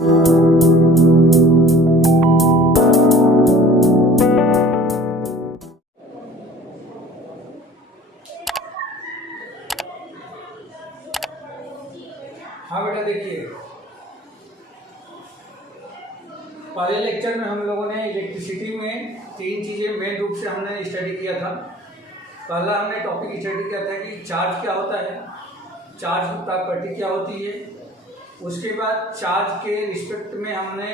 हाँ बेटा, देखिए पहले लेक्चर में हम लोगों ने इलेक्ट्रिसिटी में 3 चीज़ें मेन रूप से हमने स्टडी किया था। पहला हमने टॉपिक स्टडी किया था कि चार्ज क्या होता है, चार्ज की प्रॉपर्टी क्या होती है। उसके बाद चार्ज के रिस्पेक्ट में हमने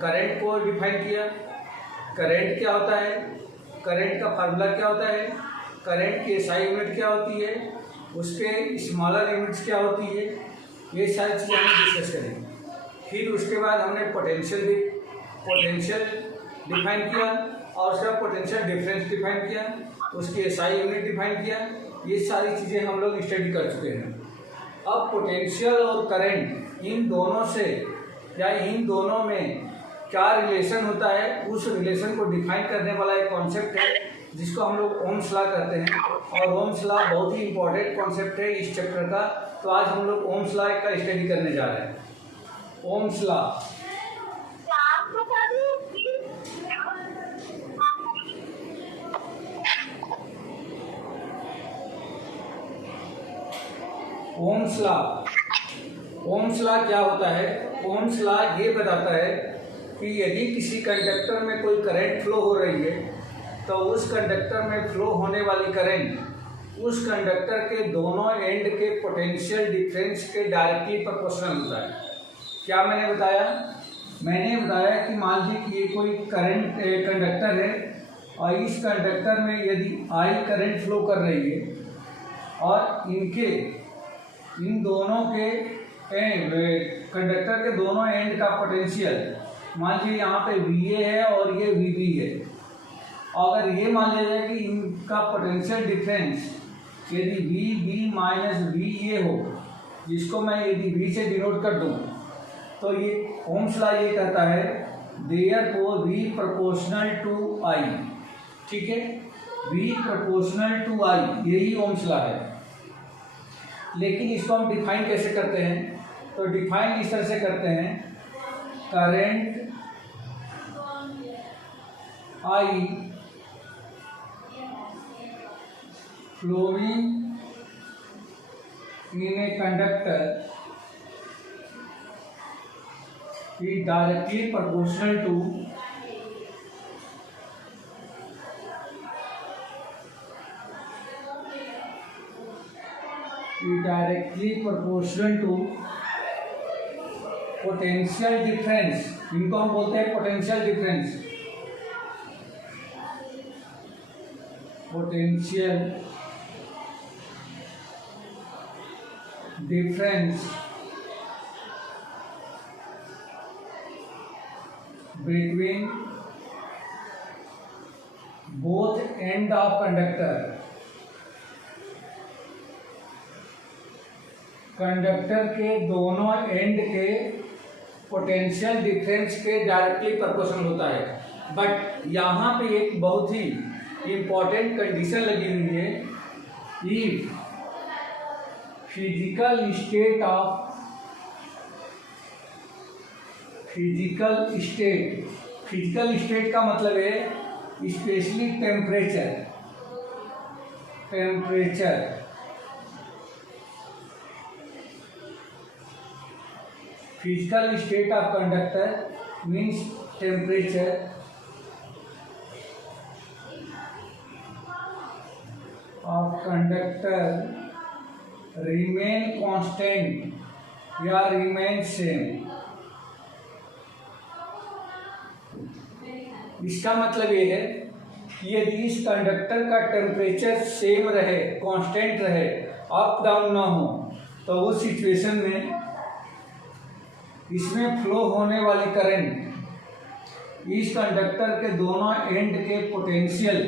करंट को डिफाइन किया, करंट क्या होता है, करंट का फार्मूला क्या होता है, करंट की एसआई यूनिट क्या होती है, उसके स्मॉलर यूनिट्स क्या होती है, ये सारी चीज़ें हम डिस्कस करेंगे। फिर उसके बाद हमने पोटेंशियल डिफाइन किया और उसका पोटेंशियल डिफरेंस डिफाइन किया, उसकी एसआई यूनिट डिफाइन किया। ये सारी चीज़ें हम लोग स्टडी कर चुके हैं। अब पोटेंशियल और करंट इन दोनों से या इन दोनों में क्या रिलेशन होता है, उस रिलेशन को डिफाइन करने वाला एक कॉन्सेप्ट है जिसको हम लोग ओम्स लॉ कहते हैं। और ओम्स लॉ बहुत ही इंपॉर्टेंट कॉन्सेप्ट है इस चैप्टर का। तो आज हम लोग ओम्स लॉ का स्टडी करने जा रहे हैं। Ohm's law, Ohm's law, Ohm's law क्या होता है? ओम्स लॉ ये बताता है कि यदि किसी कंडक्टर में कोई करंट फ्लो हो रही है तो उस कंडक्टर में फ्लो होने वाली करंट उस कंडक्टर के दोनों एंड के पोटेंशियल डिफरेंस के डायरेक्टली प्रोपोर्शनल होता है। क्या मैंने बताया? मैंने बताया कि मान लीजिए कि ये कोई करंट कंडक्टर है और इस कंडक्टर में यदि आई करंट फ्लो कर रही है और इन दोनों के कंडक्टर के दोनों एंड का पोटेंशियल, मान लीजिए यहाँ पे VA है और ये VB है। अगर ये मान लिया जाए कि इनका पोटेंशियल डिफरेंस यदि VB माइनस VA हो, जिसको मैं यदि V से डिनोट कर दूँ, तो ये ओम्स लॉ ये कहता है therefore V proportional to I। ठीक है, V प्रोपोर्शनल टू I, यही ओम्स लॉ है। लेकिन इसको हम डिफाइन कैसे करते हैं? तो डिफाइन इस तरह से करते हैं, current I flowing in a conductor is directly proportional to potential difference. इनको हम बोलते हैं potential difference, potential difference between both end of conductor. Conductor के दोनों एंड के पोटेंशियल डिफरेंस के डायरेक्टली प्रोपोर्शनल होता है। बट यहाँ पे एक बहुत ही इम्पॉर्टेंट कंडीशन लगी हुई है, इफ फिजिकल स्टेट का मतलब है specially temperature. Physical state of conductor means temperature of conductor remain constant या remain same। इसका मतलब ये है कि यदि इस कंडक्टर का टेम्परेचर सेम रहे, कांस्टेंट रहे, अप डाउन ना हो, तो उस सिचुएशन में इसमें फ्लो होने वाली करंट इस कंडक्टर के दोनों एंड के पोटेंशियल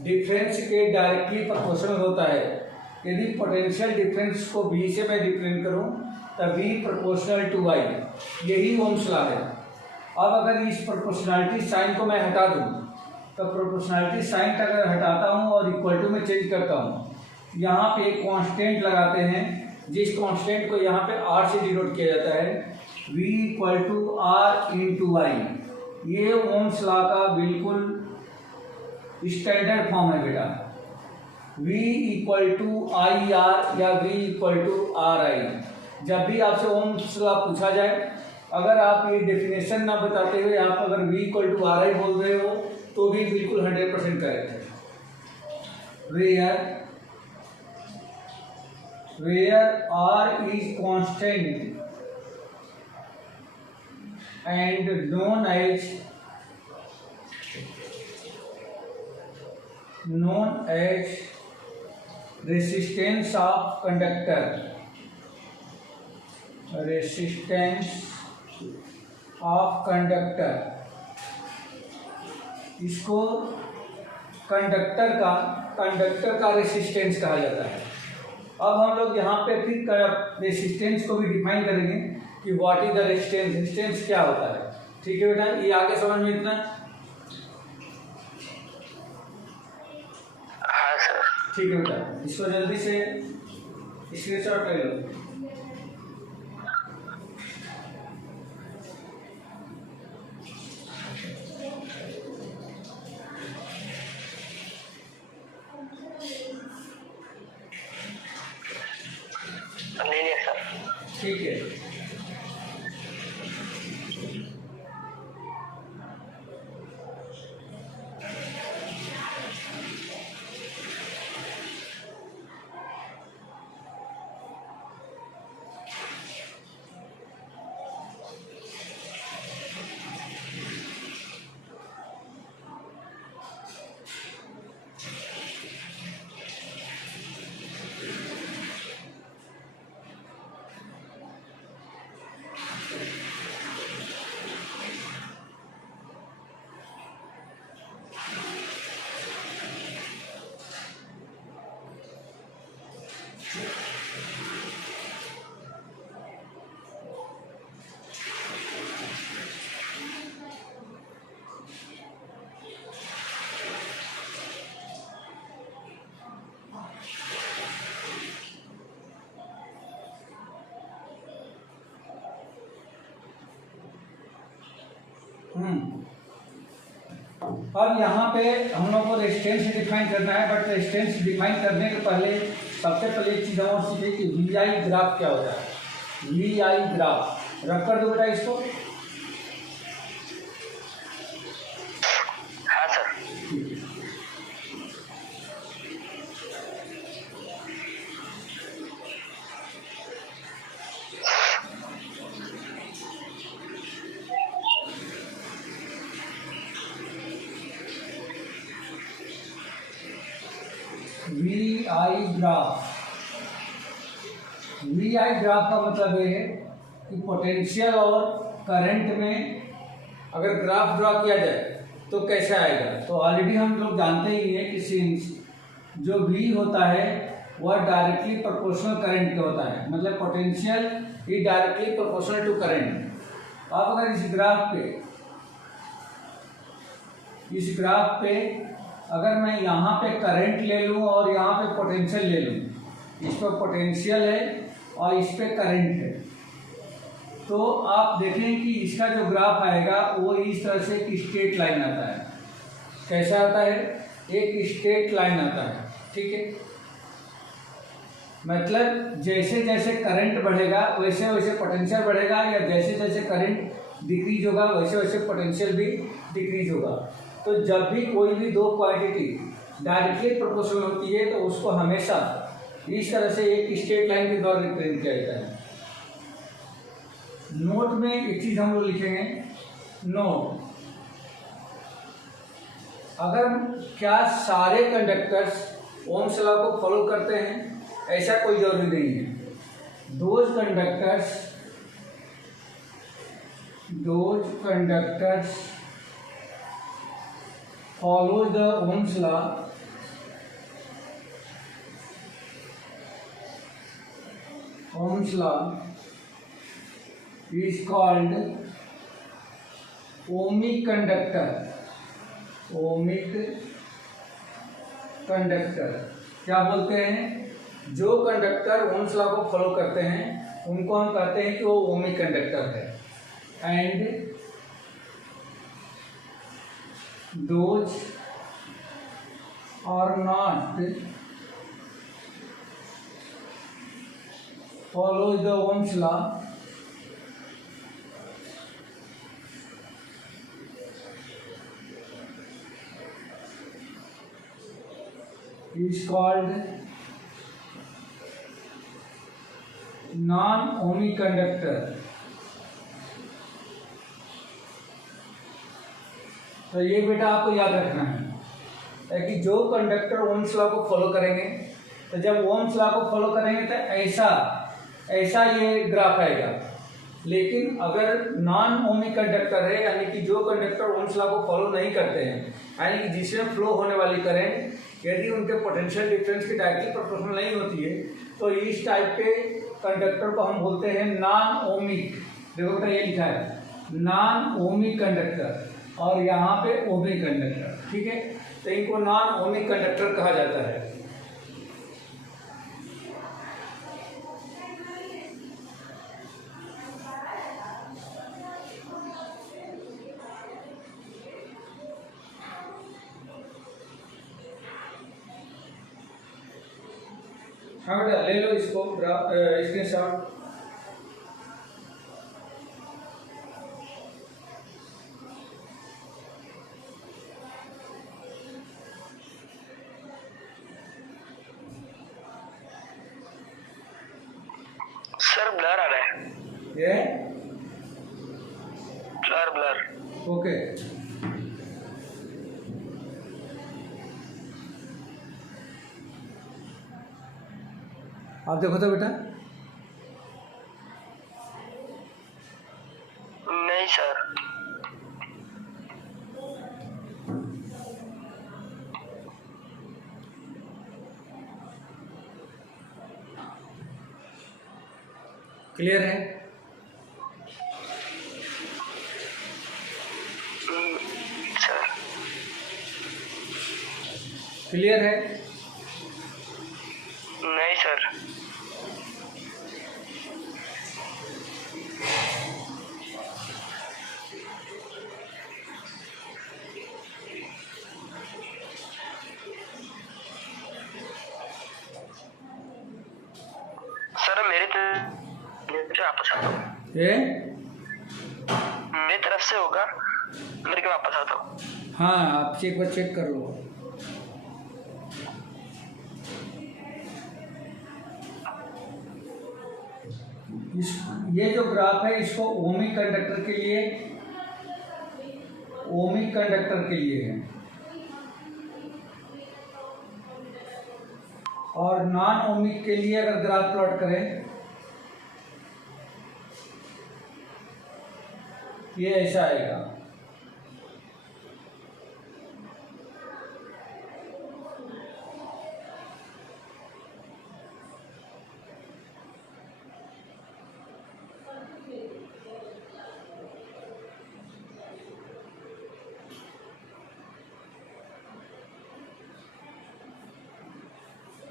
डिफरेंस के डायरेक्टली प्रोपोर्शनल होता है। यदि पोटेंशियल डिफरेंस को V से मैं रिप्रेजेंट करूं तब V प्रोपोर्शनल टू I, यही ओम्स लॉ है। अब अगर इस प्रोपोर्शनलिटी साइन को मैं हटा दूं तो प्रोपोर्शनलिटी साइन अगर हटाता हूं और इक्वल टू में चेंज करता हूं, यहाँ पे एक कांस्टेंट लगाते हैं जिस कांस्टेंट को यहाँ पे R से डिनोट किया जाता है। V equal to R into I, ये ओम्स लॉ का बिल्कुल स्टैंडर्ड फॉर्म है बेटा। V equal to I R या V equal to R I. जब भी आपसे ओम्स लॉ पूछा जाए, अगर आप ये डेफिनेशन ना बताते हुए आप अगर V equal to R I बोल रहे हो तो भी बिल्कुल 100% करेक्ट है। where R is constant and known as resistance of conductor, इसको कंडक्टर का रेसिस्टेंस कहा जाता है। अब हम लोग यहाँ पे फिर रेसिस्टेंस को भी डिफाइन करेंगे कि what is the resistance, resistance क्या होता है। ठीक है बेटा, ये आगे समझ में इतना? हाँ सर। ठीक है बेटा, इसको जल्दी से स्क्रीनशॉट ले लो। ले लिया सर। ठीक है, अब यहाँ पे हम लोग को रेजिस्टेंस डिफाइन करना है, बट रेजिस्टेंस डिफाइन करने के पहले सबसे पहले एक चीज़ और सीखे कि वी आई ग्राफ क्या होता है। वी आई ग्राफ रख कर दो बेटा इसको। हाँ sir. V I graph, V I graph का मतलब ये है कि पोटेंशियल और करंट में अगर ग्राफ ड्रॉ किया जाए तो कैसे आएगा। तो ऑलरेडी हम लोग जानते ही हैं कि सिंस जो वी होता है वह डायरेक्टली प्रोपोर्शनल करंट के होता है, मतलब potential is directly proportional to current. आप अगर इस ग्राफ पे अगर मैं यहाँ पे करंट ले लूँ और यहाँ पे पोटेंशियल ले लूँ, इस पर पोटेंशियल है और इस पे करंट है, तो आप देखें कि इसका जो ग्राफ आएगा वो इस तरह से एक स्ट्रेट लाइन आता है। कैसा आता है? एक स्ट्रेट लाइन आता है। ठीक है, मतलब जैसे जैसे करंट बढ़ेगा वैसे वैसे पोटेंशियल बढ़ेगा, या जैसे जैसे करंट डिक्रीज होगा वैसे वैसे पोटेंशियल भी डिक्रीज होगा। तो जब भी कोई भी दो क्वांटिटी डायरेक्टली प्रोपोर्शनल होती है तो उसको हमेशा इस तरह से एक स्ट्रेट लाइन के द्वारा रिप्रेजेंट किया जाता है। नोट में एक चीज हम लोग लिखेंगे, नोट, अगर क्या सारे कंडक्टर्स ओम्स लॉ को फॉलो करते हैं, ऐसा कोई जरूरी नहीं है। Those conductors follows the Ohm's law is called ohmic conductor। क्या बोलते हैं? जो कंडक्टर ओम्स लॉ को फॉलो करते हैं उनको हम कहते हैं कि वो ओमिक कंडक्टर है। and those are not follow the Ohm's law is called non-ohmic conductor। तो ये बेटा आपको याद रखना है कि जो कंडक्टर ओम्स लॉ को फॉलो करेंगे, तो जब ओम्स लॉ को फॉलो करेंगे तो ऐसा ये ग्राफ आएगा। लेकिन अगर नॉन ओमिक कंडक्टर है, यानी कि जो कंडक्टर ओम्स लॉ को फॉलो नहीं करते हैं, यानी कि जिसमें फ्लो होने वाली करंट यदि उनके पोटेंशियल डिफरेंस की डायरेक्टली प्रोपोर्शनल नहीं होती है, तो इस टाइप के कंडक्टर को हम बोलते हैं नॉन ओमिक। देखो बेटा ये लिखा है नॉन ओमिक कंडक्टर और यहाँ पे ओमिक कंडक्टर, ठीक है। तो इनको नॉन ओमिक कंडक्टर कहा जाता है। हाँ बेटा ले लो इसको स्क्रीनशॉट। सर ब्लर आ रहा है। ये ब्लर ओके। आप देखो तो बेटा। नहीं सर। क्लियर है? सर क्लियर है? नहीं सर। सर मेरे से वापस आता हूँ। ये मेरी तरफ से होगा, मेरे के वापस आता हूँ। हाँ आप एक बार चेक कर लो। ये जो ग्राफ है इसको ओमिक कंडक्टर के लिए है और नॉन ओमिक के लिए अगर ग्राफ प्लॉट करें ये ऐसा आएगा।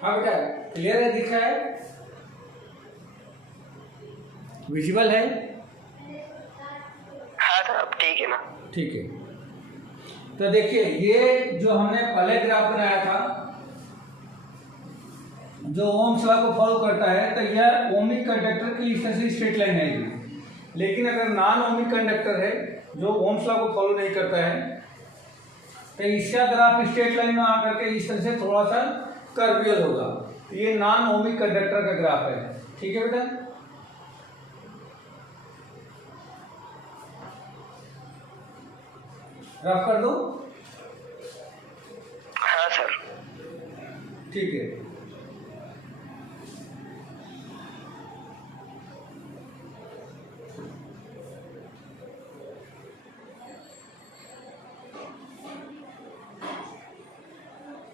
हाँ बेटा क्लियर है? दिख रहा है? विजिबल है? हाँ सर अब ठीक है ना? ठीक है। तो देखिए ये जो हमने पहले ग्राफ बनाया था जो ओम्स लॉ को फॉलो करता है, तो यह ओमिक कंडक्टर की इस तरह से स्ट्रेट लाइन आएगी। लेकिन अगर नॉन ओमिक कंडक्टर है जो ओम्स लॉ को फॉलो नहीं करता है, तो इसका ग्राफ स्ट्रेट लाइन में आकर के इस तरह से थोड़ा सा कर्वियल होगा। तो ये नॉन ओमिक कंडक्टर का ग्राफ है। ठीक है बेटा? रफ कर दो। हाँ सर। ठीक है।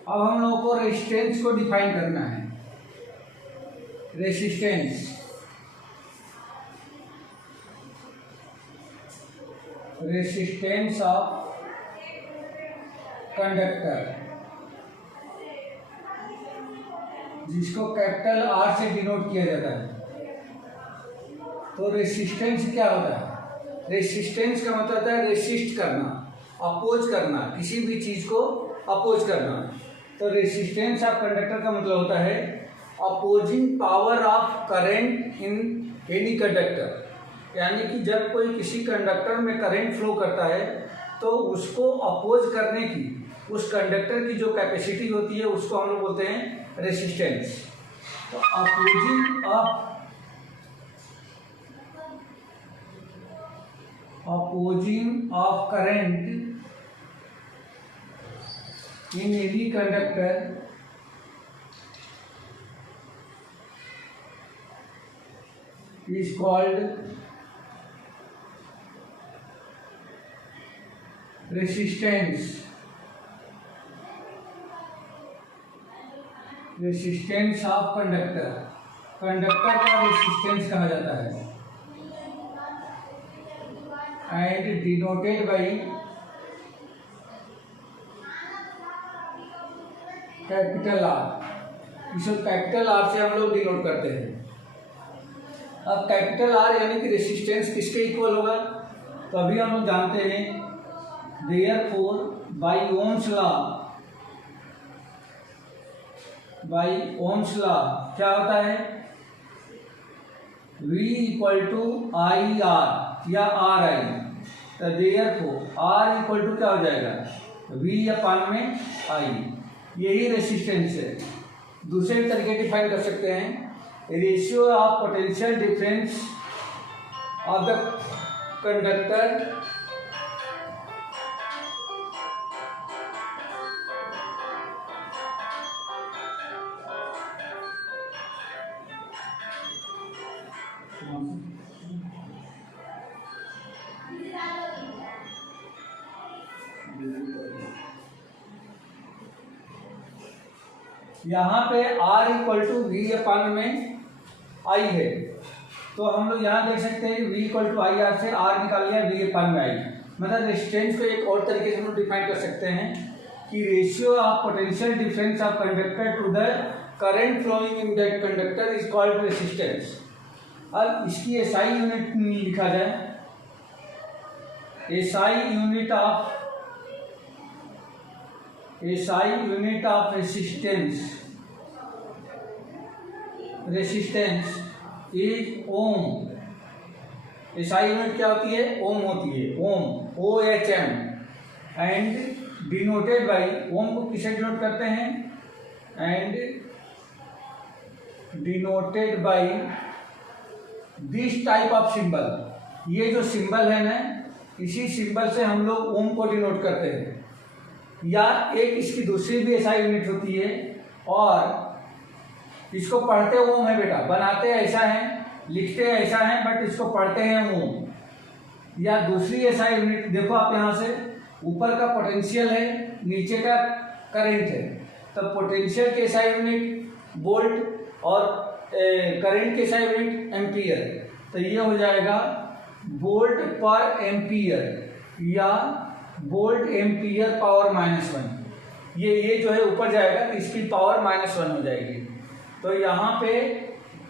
अब हम लोगों को रेजिस्टेंस को डिफाइन करना है। रेजिस्टेंस ऑफ कंडक्टर, जिसको कैपिटल R से डिनोट किया जाता है। तो रेजिस्टेंस क्या होता है? रेसिस्टेंस का मतलब होता है रेसिस्ट करना, अपोज करना, किसी भी चीज को अपोज करना। तो रेसिस्टेंस ऑफ कंडक्टर का मतलब होता है opposing power of current in any conductor, यानी कि जब कोई किसी कंडक्टर में करंट फ्लो करता है तो उसको अपोज करने की उस कंडक्टर की जो कैपेसिटी होती है उसको हम लोग बोलते हैं रेसिस्टेंस। तो opposing of current in any conductor is called resistance of conductor. Conductor का रेसिस्टेंस कहा जाता है and denoted by capital R. इसको कैपिटल आर से हम लोग डिनोट करते हैं। अब कैपिटल आर यानी कि रेसिस्टेंस किसके इक्वल होगा, तो अभी हम लोग जानते हैं देयरफॉर बाय ओम्स लॉ क्या होता है, V equal to I R या आर आई। तो देयरफॉर आर इक्वल टू क्या हो जाएगा, V अपान में आई, यही रेसिस्टेंस है। दूसरे तरीके डिफाइन कर सकते हैं, ratio of potential difference of the conductor यहाँ पे R equal to V upon में आई है, तो हम लोग यहाँ देख सकते हैं V equal to I R से R निकाल लिया V अपान में आई। मतलब रेजिस्टेंस को एक और तरीके से हम लोग डिफाइन कर सकते हैं कि ratio of potential difference of conductor to the current flowing in that conductor is called resistance. अब इसकी एसआई यूनिट लिखा जाए, SI unit of resistance is ohm. SI unit क्या होती है, ओम होती है, ohm OHM and denoted by, ohm को किसे डिनोट करते हैं, and denoted by this type of symbol. ये जो सिंबल है ना, इसी सिंबल से हम लोग ओम को डिनोट करते हैं। या एक इसकी दूसरी भी एसआई यूनिट होती है, और इसको पढ़ते ओम है बेटा, बनाते ऐसा है, लिखते ऐसा है, बट इसको पढ़ते हैं ओम। या दूसरी एसआई यूनिट देखो आप, यहाँ से ऊपर का पोटेंशियल है, नीचे का करंट है, तो पोटेंशियल के एसआई यूनिट वोल्ट और करंट के एसआई यूनिट एम्पियर। तो ये हो जाएगा वोल्ट पर एम्पियर या वोल्ट एम्पियर पावर -1। ये जो है ऊपर जाएगा तो इसकी पावर -1 हो जाएगी। तो यहाँ पे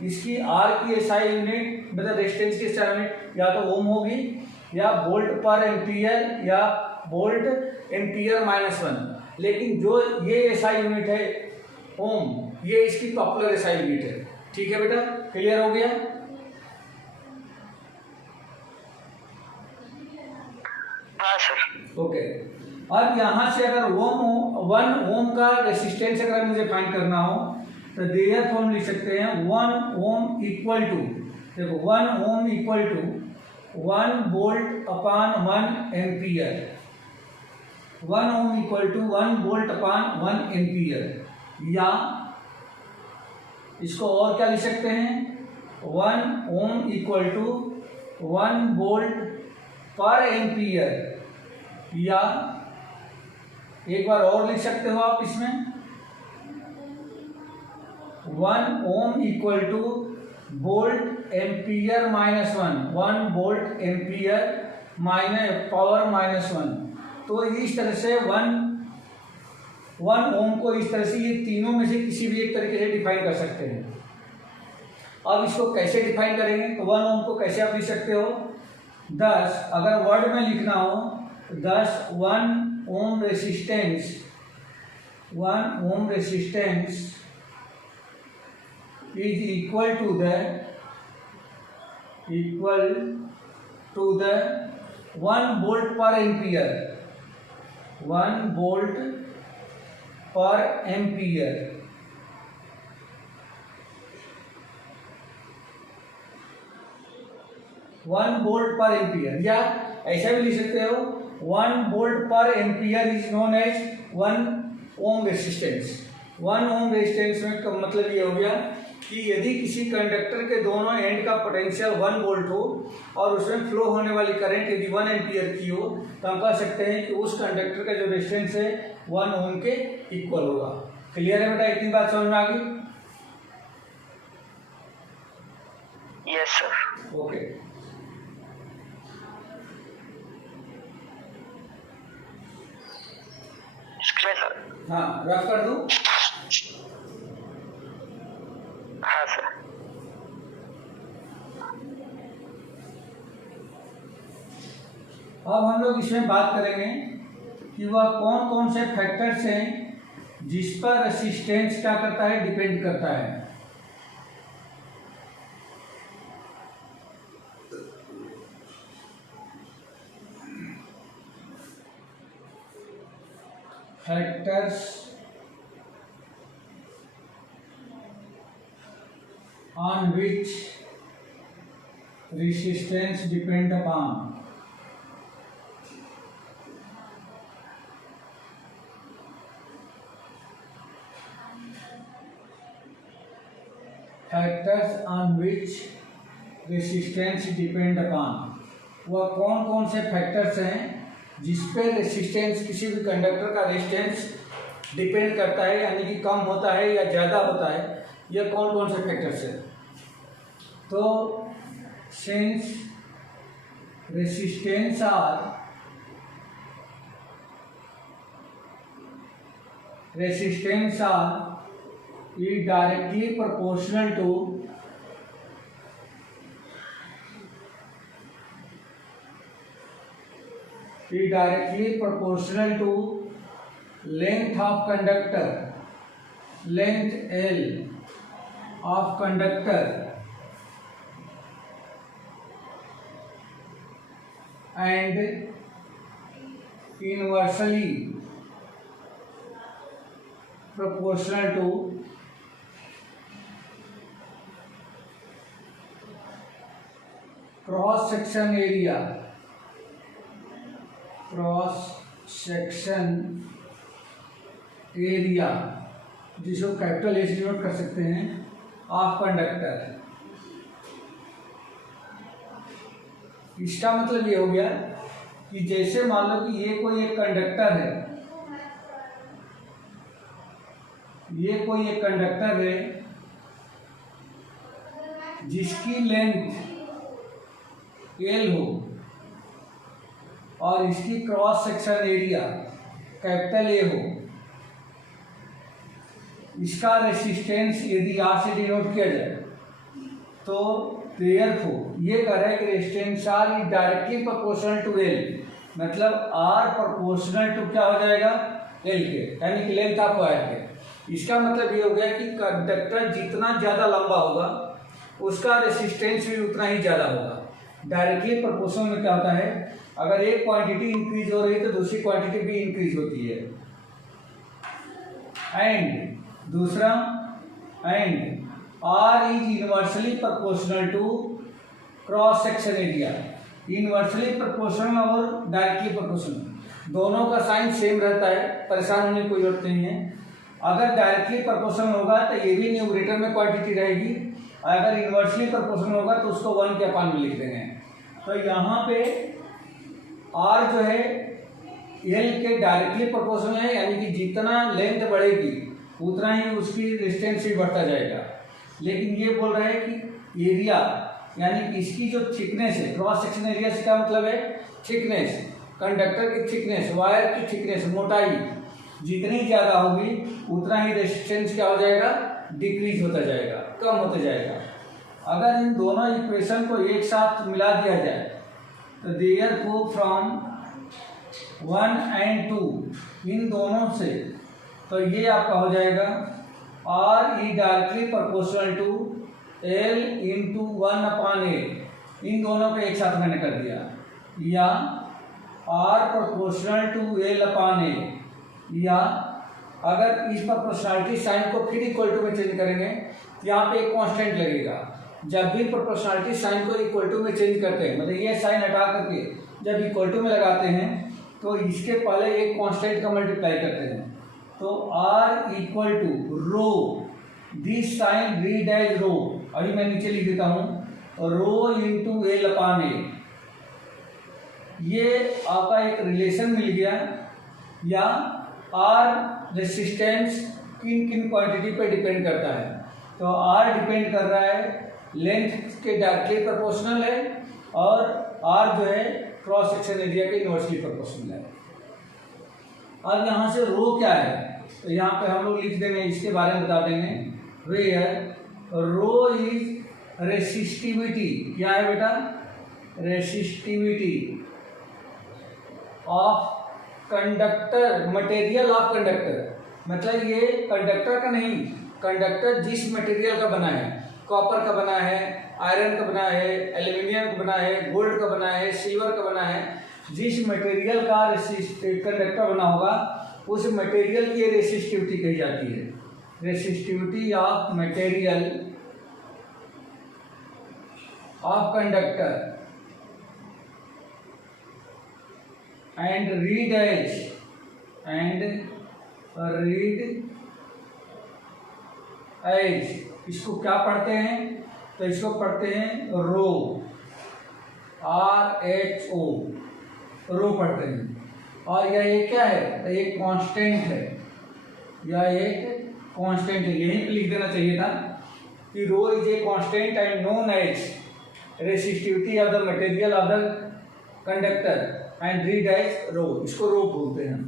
इसकी R की एसआई यूनिट मतलब रेजिस्टेंस की एसआई यूनिट या तो ओम होगी, या वोल्ट पर एम्पियर, या वोल्ट एम्पियर -1। लेकिन जो ये एसआई यूनिट है ओम, ये इसकी पॉपुलर एसआई यूनिट है। ठीक है बेटा, क्लियर हो गया? हाँ सर। ओके। अब यहाँ से अगर 1 ओम का रेसिस्टेंस अगर मुझे फाइंड करना हो तो देयरफॉर हम लिख सकते हैं 1 ओम इक्वल टू, देखो 1 ohm equal to 1 volt upon 1 ampere. 1 ohm equal to 1 volt upon 1 ampere. या इसको और क्या लिख सकते हैं, 1 ohm equal to 1 volt per ampere. या एक बार और लिख सकते हो आप इसमें 1 ohm equal two volt ampere -1, 1 volt ampere power -1। तो इस तरह से 1 ओम को इस तरह से ये तीनों में से किसी भी एक तरीके से डिफाइन कर सकते हैं। अब इसको कैसे डिफाइन करेंगे, तो 1 ओम को कैसे आप लिख सकते हो, thus अगर वर्ड में लिखना हो, thus 1 ohm resistance is equal to the 1 volt per ampere, 1 volt per ampere। 1 volt per ampere, या ऐसा भी लिख सकते हो 1 volt per ampere is known as 1 ohm resistance. 1 ohm resistance में का मतलब ये हो गया कि यदि किसी कंडक्टर के दोनों एंड का पोटेंशियल 1 वोल्ट हो और उसमें फ्लो होने वाली करंट यदि 1 एम्पियर की हो, तो हम कह सकते हैं कि उस कंडक्टर का जो रेजिस्टेंस है 1 ओम के इक्वल होगा। क्लियर है बेटा, इतनी बात समझ में आ गई? Yes sir. ओके, हाँ रफ कर दूं? हाँ सर। अब हम लोग इसमें बात करेंगे कि वह कौन कौन से फैक्टर्स हैं जिस पर रेसिस्टेंस क्या करता है, डिपेंड करता है। Factors on which resistance depend upon। Factors on which resistance depend upon, वह कौन कौन से फैक्टर्स हैं जिस पे रेसिस्टेंस, किसी भी कंडक्टर का रेसिस्टेंस डिपेंड करता है, यानी कि कम होता है या ज़्यादा होता है, यह कौन कौन से फैक्टर्स हैं। तो since resistance R is directly proportional to length of conductor, length L of conductor and inversely proportional to cross section area, जिसको कैपिटल ए से नोट कर सकते हैं, ऑफ कंडक्टर। इसका मतलब ये हो गया कि जैसे मान लो कि ये कोई एक कंडक्टर है, जिसकी लेंथ L हो और इसकी cross section area capital A हो, इसका रेसिस्टेंस यदि R से डिनोट किया जाए तो देयरफॉर ये कह रहा है कि resistance R is directly proportional to L, मतलब R प्रोपोर्शनल टू क्या हो जाएगा, L के, यानी कि लेंथ ऑफ वायर के। इसका मतलब ये हो गया कि कंडक्टर जितना ज़्यादा लंबा होगा उसका रेसिस्टेंस भी उतना ही ज़्यादा होगा। डायरेक्टली प्रोपोर्शनल में क्या होता है, अगर एक क्वांटिटी इंक्रीज हो रही है तो दूसरी क्वांटिटी भी इंक्रीज होती है। एंड दूसरा, and R is inversely proportional to cross section area. Inversely proportional और डायरेक्टली प्रोपोर्शनल दोनों का साइन सेम रहता है, परेशान होने की कोई जरूरत नहीं है। अगर डायरेक्टली प्रोपोर्शनल होगा तो ये भी न्यूमरेटर में क्वांटिटी रहेगी, अगर इनवर्सली प्रोपोर्शनल होगा तो उसको 1 के अपान में लिख देंगे। तो यहाँ पे R जो है L के डायरेक्टली प्रोपोर्शनल है, यानी कि जितना लेंथ बढ़ेगी उतना ही उसकी रेजिस्टेंस भी बढ़ता जाएगा। लेकिन ये बोल रहा है कि एरिया, यानी कि इसकी जो थिकनेस है, क्रॉस सेक्शन एरिया से क्या मतलब है, थिकनेस, कंडक्टर की थिकनेस, वायर की थिकनेस, मोटाई जितनी ज़्यादा होगी उतना ही रेजिस्टेंस क्या हो जाएगा, डिक्रीज होता जाएगा, कम होता जाएगा। अगर इन दोनों इक्वेशन को एक साथ मिला दिया जाए तो देयरफॉर फ्रॉम 1 and 2 इन दोनों से, तो ये आपका हो जाएगा R E directly proportional to L into 1/8, इन दोनों को एक साथ मैंने कर दिया, या आर प्रोपोर्शनल टू L/A, या अगर इस प्रोपोर्शनलिटी साइन को फिर इक्वल टू में चेंज करेंगे तो यहाँ पे एक कांस्टेंट लगेगा। जब भी प्रोपोर्शनलिटी साइन को इक्वल टू में चेंज करते हैं, मतलब ये साइन हटा करके जब इक्वल टू में लगाते हैं तो इसके पहले एक कांस्टेंट का मल्टीप्लाई करते हैं। तो R equal to rho, this sign read as rho, अभी मैं नीचे लिख देता हूँ, रो इंटू L/A। ये आपका एक रिलेशन मिल गया। या R रेसिस्टेंस किन किन क्वांटिटी पे डिपेंड करता है, तो R डिपेंड कर रहा है लेंथ के डायरेक्टली प्रोपोर्शनल है, और R जो है क्रॉस सेक्शन एरिया के इनवर्सली प्रोपोर्शनल है। अब यहाँ से रो क्या है, तो यहाँ पे हम लोग लिख देंगे, इसके बारे में बता देंगे। वेयर रो इज रेसिस्टिविटी, क्या है बेटा, resistivity of conductor, material of conductor, मतलब ये कंडक्टर का नहीं, कंडक्टर जिस मटेरियल का बना है, कॉपर का बना है, आयरन का बना है, एल्यूमिनियम का बना है, गोल्ड का बना है, सिल्वर का बना है, जिस मटेरियल का कंडक्टर बना होगा उस मटेरियल की रेसिस्टिविटी कही जाती है। Resistivity of material of conductor and read as, इसको क्या पढ़ते हैं, तो इसको पढ़ते हैं रो, RHO, रो पढ़ते हैं। और यह एक क्या है, तो एक कांस्टेंट है, यह एक कांस्टेंट है, यहीं पे लिख देना चाहिए था कि rho is a constant and known as resistivity of the material of the conductor and read as rho, इसको रो बोलते हैं।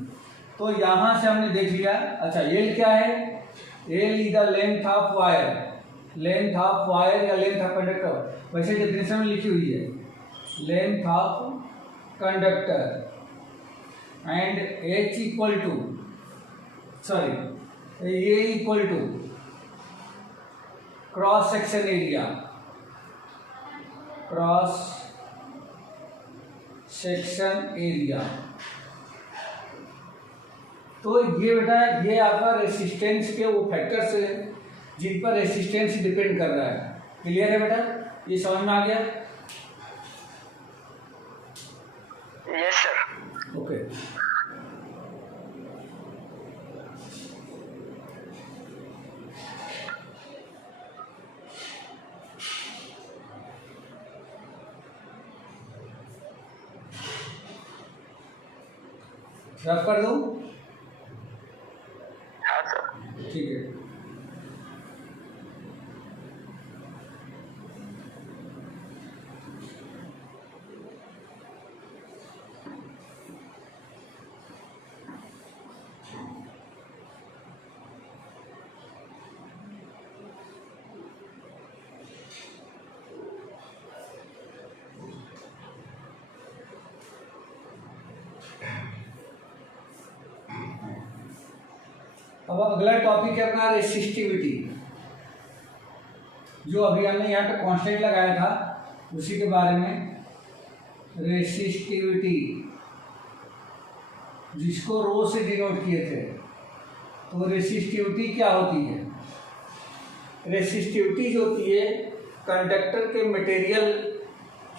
तो यहाँ से हमने देख लिया। अच्छा, एल क्या है, L is the length of wire, length of wire या लेंथ ऑफ कंडक्टर, वैसे डेफिनेशन में लिखी हुई है, length of conductor, and H equal to, sorry, A equal to cross section area, cross section area. तो ये बेटा, ये आपका रेसिस्टेंस के वो फैक्टर्स है जिन पर रेसिस्टेंस डिपेंड कर रहा है। क्लियर है बेटा, ये समझ में आ गया? Yes sir. ओके, रफ कर दूं? हाँ सर। ठीक है। अब अगला टॉपिक है अपना रेसिस्टिविटी। जो अभी हमने यहाँ पे कांस्टेंट लगाया था उसी के बारे में, रेसिस्टिविटी जिसको रो से डिनोट किए थे। तो रेसिस्टिविटी क्या होती है? रेसिस्टिविटी जो होती है कंडक्टर के मटेरियल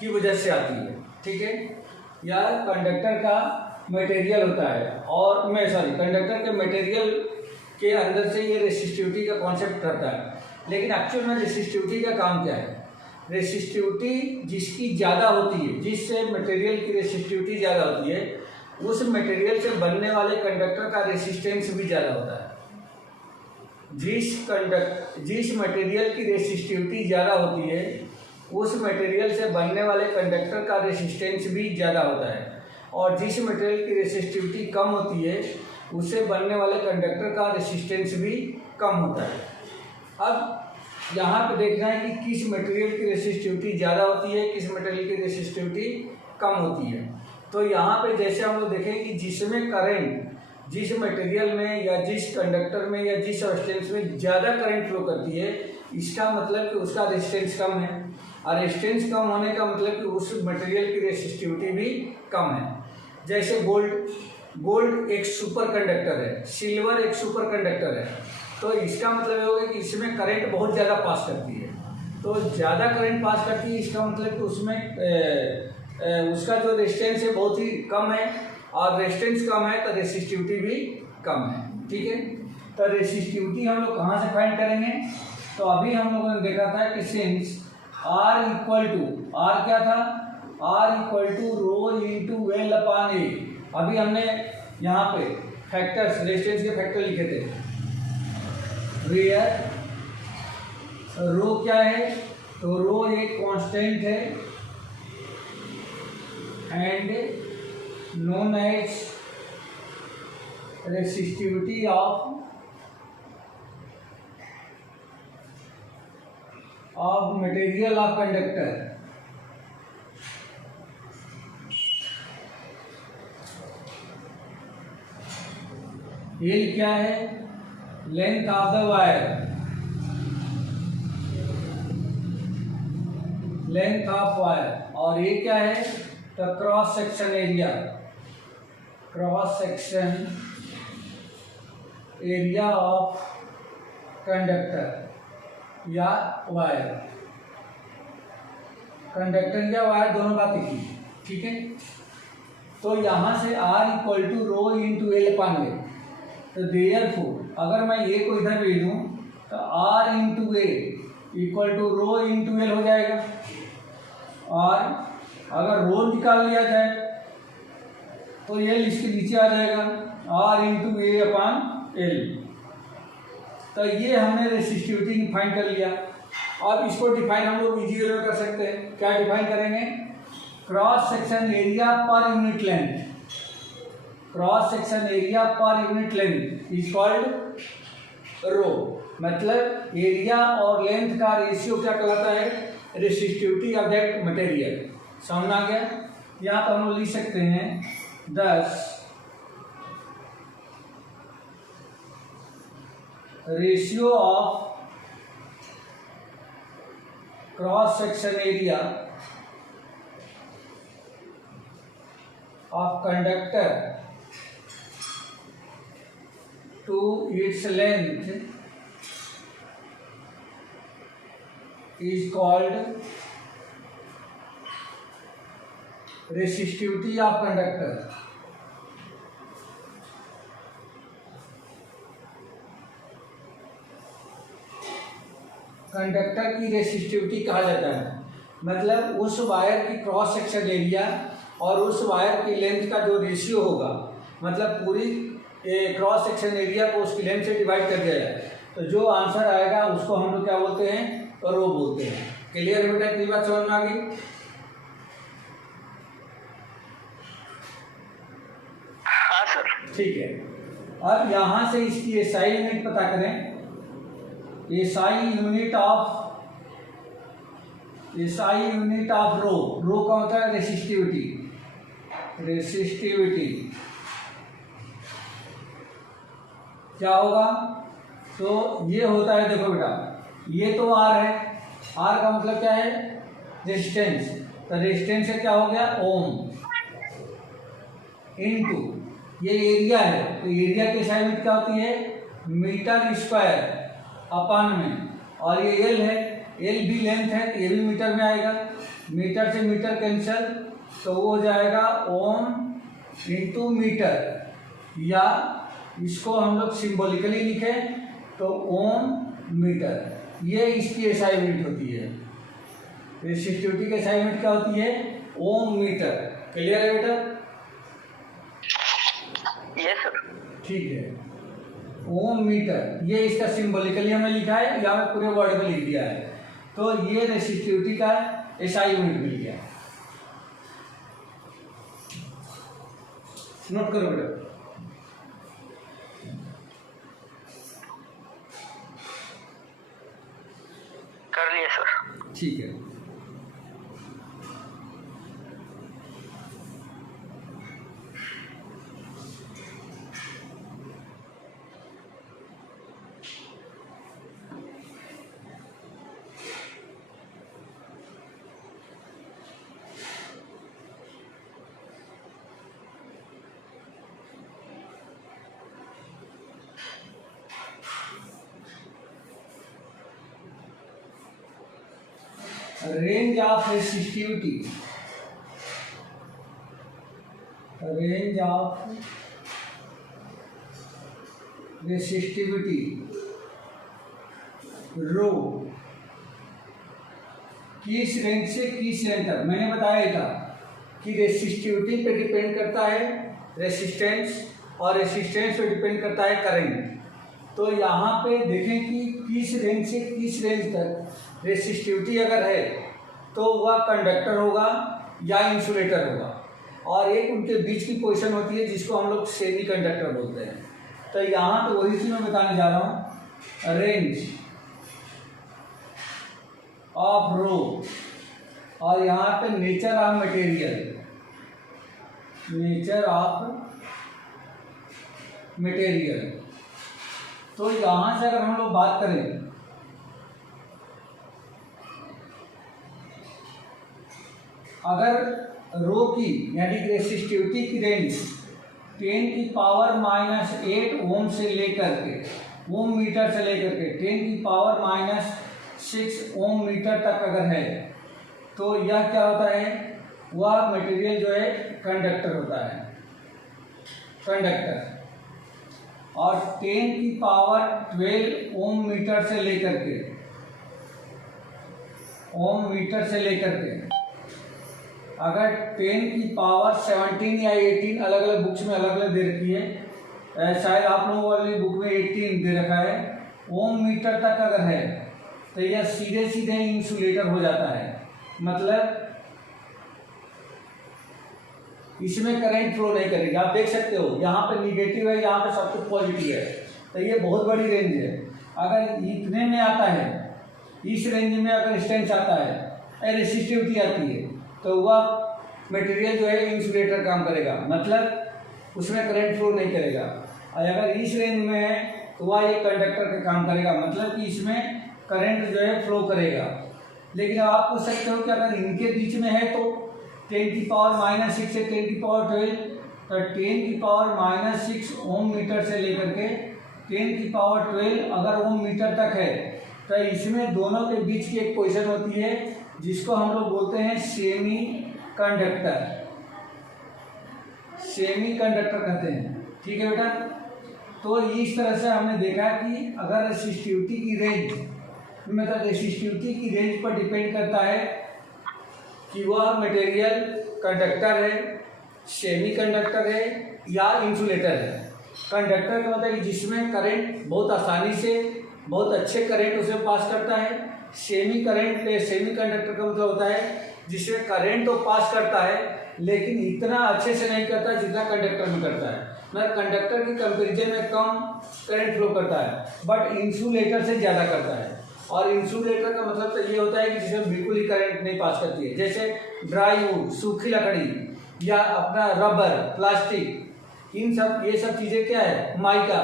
की वजह से आती है, ठीक है, या कंडक्टर का मटेरियल होता है, और मैं कंडक्टर के मटेरियल के अंदर से ये रेसिस्टिविटी का कॉन्सेप्ट रहता है। लेकिन एक्चुअल में रेसिस्टिविटी का काम क्या है? रेसिस्टिविटी जिसकी ज़्यादा होती है, जिससे मटेरियल की रेसिस्टिविटी ज़्यादा होती है, उस मटेरियल से बनने वाले कंडक्टर का रेसिस्टेंस भी ज़्यादा होता है। जिस मटेरियल की रेसिस्टिविटी ज़्यादा होती है उस मटेरियल से बनने वाले कंडक्टर का रेसिस्टेंस भी ज़्यादा होता है, और जिस मटेरियल की रेसिस्टिविटी कम होती है उससे बनने वाले कंडक्टर का रेसिस्टेंस भी कम होता है। अब यहाँ पे देखना है कि किस मटेरियल की रेसिस्टिविटी ज़्यादा होती है, किस मटेरियल की रेसिस्टिविटी कम होती है। तो यहाँ पे जैसे हम लोग देखें कि जिसमें करंट जिस मटेरियल में या जिस कंडक्टर में या जिस सब्सटेंस में ज़्यादा करंट फ्लो करती है, इसका मतलब कि उसका रेजिस्टेंस कम है, और रेजिस्टेंस कम होने का मतलब कि उस मटेरियल की रेसिस्टिविटी भी कम है। जैसे गोल्ड एक सुपर कंडक्टर है, सिल्वर एक सुपर कंडक्टर है, तो इसका मतलब ये होगा कि इसमें करंट बहुत ज़्यादा पास करती है। तो ज़्यादा करंट पास करती है, इसका मतलब कि उसमें उसका जो रेजिस्टेंस है बहुत ही कम है, और रेजिस्टेंस कम है तो रेसिस्टिविटी भी कम है। ठीक है, तो रेसिस्टिविटी हम लोग कहाँ से फाइंड करेंगे? तो अभी हम लोगों ने देखा था कि since R equal to, R क्या था? R equal to rho into L upon A. अभी हमने यहाँ पे फैक्टर्स, रेजिस्टेंस के फैक्टर लिखे थे। वेयर रो क्या है? तो रो एक कांस्टेंट है and known as resistivity of material of conductor। L क्या है? Length of the wire, length of wire, और ये क्या है? तो cross section area, cross section area of conductor या वायर। कंडक्टर या वायर दोनों बात एक ही। ठीक है, तो यहाँ से R equal to rho into L upon A. तो देयरफॉर अगर मैं ए को इधर भेज दूँ तो R into A equal to rho into L हो जाएगा, और अगर रो निकाल लिया जाए तो एल इसके नीचे आ जाएगा, R इंटू ए अपान एल। तो ये हमने रेसिस्टिविटी डिफाइन कर लिया। अब इसको डिफाइन हम लोग इजी वे में कर सकते हैं। क्या डिफाइन करेंगे? Cross section area per unit length, cross section area per unit length is called rho. मतलब एरिया और लेंथ का रेशियो क्या कहलाता है? Resistivity of that material. समझ आ गया? यहाँ पर हम लोग लिख सकते हैं 10 ratio of cross section area of conductor to its length is called resistivity of conductor. Conductor की रेसिस्टिविटी कहा जाता है, मतलब उस वायर की क्रॉस सेक्शन एरिया और उस वायर की लेंथ का जो रेशियो होगा, मतलब पूरी क्रॉस सेक्शन एरिया को उसकी लेंथ से डिवाइड कर दिया जाए, तो जो आंसर आएगा उसको हम लोग क्या बोलते हैं? रो बोलते हैं। क्लियर है बेटा? इतनी बात समझ में आ गई? हाँ सर। ठीक है, अब यहाँ से इसकी एसआई यूनिट पता करें। एसआई यूनिट ऑफ रो का होता है रेसिस्टिविटी। रेसिस्टिविटी क्या होगा? तो ये होता है, देखो बेटा, ये तो R है, R का मतलब क्या है? रेजिस्टेंस। तो रेजिस्टेंस से क्या हो गया? ओम इनटू ये एरिया है, तो एरिया की एसआई यूनिट क्या होती है? मीटर स्क्वायर अपान में, और ये एल है, एल भी लेंथ है तो ये भी मीटर में आएगा। मीटर से मीटर कैंसिल, तो वो हो जाएगा ओम इंटू मीटर, या इसको हम लोग सिंबॉलिकली लिखें तो ओम मीटर। ये इसकी एसआई यूनिट होती है। रेसिस्टिविटी की एसआई यूनिट क्या होती है? ओम मीटर। क्लियर है बेटा? Yes sir. ठीक है, ओम मीटर, ये इसका सिंबॉलिकली हमने लिखा है या मैं पूरे वर्ड में लिख दिया है। तो ये रेसिस्टिविटी का एसआई यूनिट मिल गया। नोट करो बेटा। कर लिया सर। ठीक है, range of resistivity, range of resistivity rho किस रेंज से किस रेंज तक। मैंने बताया था कि रेसिस्टिविटी पे डिपेंड करता है रेसिस्टेंस, और रेसिस्टेंस पे डिपेंड करता है करंट। तो यहाँ पे देखें कि किस रेंज से किस रेंज तक रेसिस्टिविटी अगर है तो वह कंडक्टर होगा या इंसुलेटर होगा, और एक उनके बीच की पोजीशन होती है जिसको हम लोग सेमी कंडक्टर बोलते हैं। तो यहाँ पे वही चीज मैं बताने जा रहा हूँ, रेंज ऑफ रो, और यहाँ पे nature of material, nature of material. तो यहाँ से अगर हम लोग बात करें अगर रो की यानी रेसिस्टिविटी की रेंज 10⁻⁻8 ओम से लेकर के ओम मीटर से लेकर के 10⁻⁻6 ओम मीटर तक अगर है तो यह क्या होता है, वह मटेरियल जो है कंडक्टर होता है, कंडक्टर। और 10⁻12 ओम मीटर से लेकर के ओम मीटर से लेकर के अगर 10⁻17 या 18, अलग अलग बुक्स में अलग अलग दे रखी है, शायद आप लोगों वाली बुक में 18 दे रखा है, ओम मीटर तक अगर है तो यह सीधे सीधे इंसुलेटर हो जाता है। मतलब इसमें करंट फ्लो नहीं करेगी। आप देख सकते हो यहाँ पे निगेटिव है, यहाँ पे सब कुछ पॉजिटिव है, तो ये बहुत बड़ी रेंज है। अगर इतने में आता है, इस रेंज में अगर रेजिस्टेंस आता है, रेसिस्टिविटी आती है, तो वह मटेरियल जो है इंसुलेटर काम करेगा, मतलब उसमें करंट फ्लो नहीं करेगा। और अगर इस रेंज में है तो वह एक कंडक्टर का काम करेगा, मतलब कि इसमें करंट जो है फ्लो करेगा। लेकिन अब आप पूछ सकते हो कि अगर इनके बीच में है तो 10⁻⁻6 से 10⁻12, तो 10⁻⁻6 ओम मीटर से लेकर के 10⁻12 अगर ओम मीटर तक है तो इसमें दोनों के बीच की एक पोजीशन होती है जिसको हम लोग बोलते हैं सेमी कंडक्टर, सेमी कंडक्टर कहते हैं। ठीक है बेटा, तो इस तरह से हमने देखा कि अगर रेसिस्टिविटी की रेंज, मतलब रेसिस्टिविटी की रेंज पर डिपेंड करता है कि वह मटेरियल कंडक्टर है, सेमी कंडक्टर है या इंसुलेटर है। कंडक्टर का मतलब कि जिसमें करंट बहुत आसानी से, बहुत अच्छे करंट उसे पास करता है। सेमी कंडक्टर का मतलब होता है जिसमें करंट तो पास करता है लेकिन इतना अच्छे से नहीं करता जितना कंडक्टर में करता है। मतलब कंडक्टर की कंपैरिजन में कम करंट फ्लो करता है, बट इंसुलेटर से ज़्यादा करता है। और इंसुलेटर का मतलब तो ये होता है कि जिसमें बिल्कुल ही करंट नहीं पास करती है, जैसे ड्राई वुड, सूखी लकड़ी, या अपना रबर, प्लास्टिक, इन सब, ये सब चीज़ें क्या है, माइका,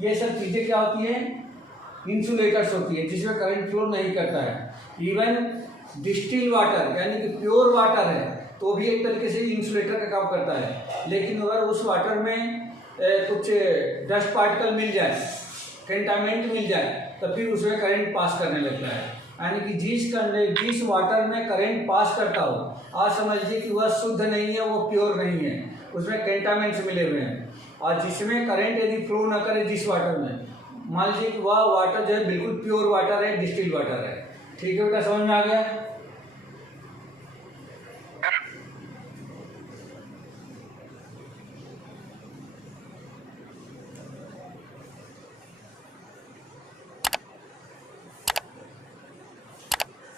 ये सब चीज़ें क्या होती हैं, इंसुलेटर्स होती है जिसमें करंट फ्लो नहीं करता है। इवन डिस्टिल वाटर यानी कि प्योर वाटर है तो भी एक तरीके से इंसुलेटर का काम करता है। लेकिन अगर उस वाटर में कुछ डस्ट पार्टिकल मिल जाए, कंटामिनेंट मिल जाए, तो फिर उसमें करंट पास करने लगता है। यानी कि जिस वाटर में करंट पास करता हो, आज समझिए कि वह शुद्ध नहीं है, वो प्योर नहीं है, उसमें कंटामिनेंट्स मिले हुए हैं। और जिसमें करंट यदि फ्लो ना करे जिस वाटर में, मान लीजिए कि वह वाटर जो है बिल्कुल प्योर वाटर है, डिस्टिल वाटर है। ठीक है बेटा, समझ में आ गया?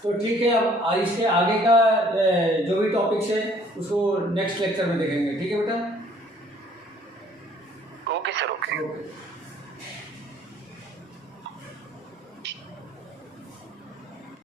तो ठीक है, अब इसके आगे का जो भी टॉपिक्स है उसको नेक्स्ट लेक्चर में देखेंगे। ठीक है बेटा? Okay sir, okay. ओके।